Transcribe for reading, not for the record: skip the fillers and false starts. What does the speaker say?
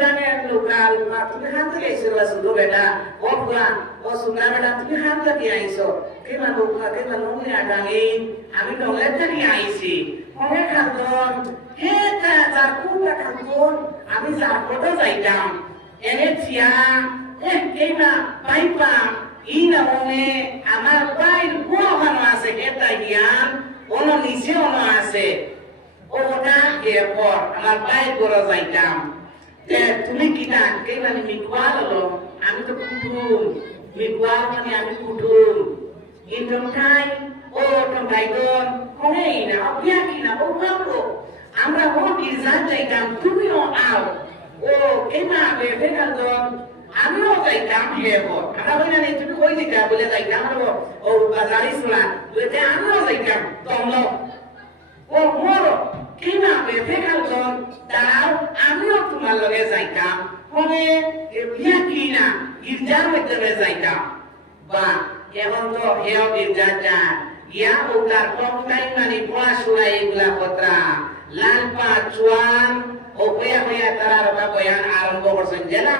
জানে লোকাল মা তুমি হাত থেকে আইছো শুধু বেটা ও ফুলান ও সুন্দর বেটা তুমি হাত থেকে আইছো কে মানু নে আগাঙি আমি নলেজ থেকে আইছি মনে খাতন হে তা জাকুটা খাতন আমি জাকটা যাইতাম এনে থিয়া কেনা পাইপা ইনা মনে আমার বাইর গুয়ানো আছে এটা জ্ঞান ono নিচে ono আছে ওটা এরপর আমার বাইর করে যাইতাম তুমি কিনা কেবানি মিকুয়াল হলো আমি তো কুটুম মিকুয়াল মানে আমি কুটুম ইন্দ্রম খাই ও তো ভাইগন হনেই না অপিয়া কিনা ও ভাবলো আমরা ও গির্জার যাইতাম তুমিও আও ও কেনা বেফেকালদন আমিও যাইতাম হেব আমরা বলি না তুমি কই দিতা বলে যাইতাম ও বাজারে শুনা বলে আমিও যাইতাম তোমরা ও মোর কিনা বেফেকালদন দাও আমিও তোমার লগে যাইতাম মানে বিয়া কিনা গির্জার মধ্যে যাইতাম বা এখন তো হেও গির্জার যান ইয়া ওটার কম টাইম মানে পড়াশোনা এগুলা কথা লাল পা চুয়ান ও হইয়া তারা বয়ান আরম্ভ করছেন জেলা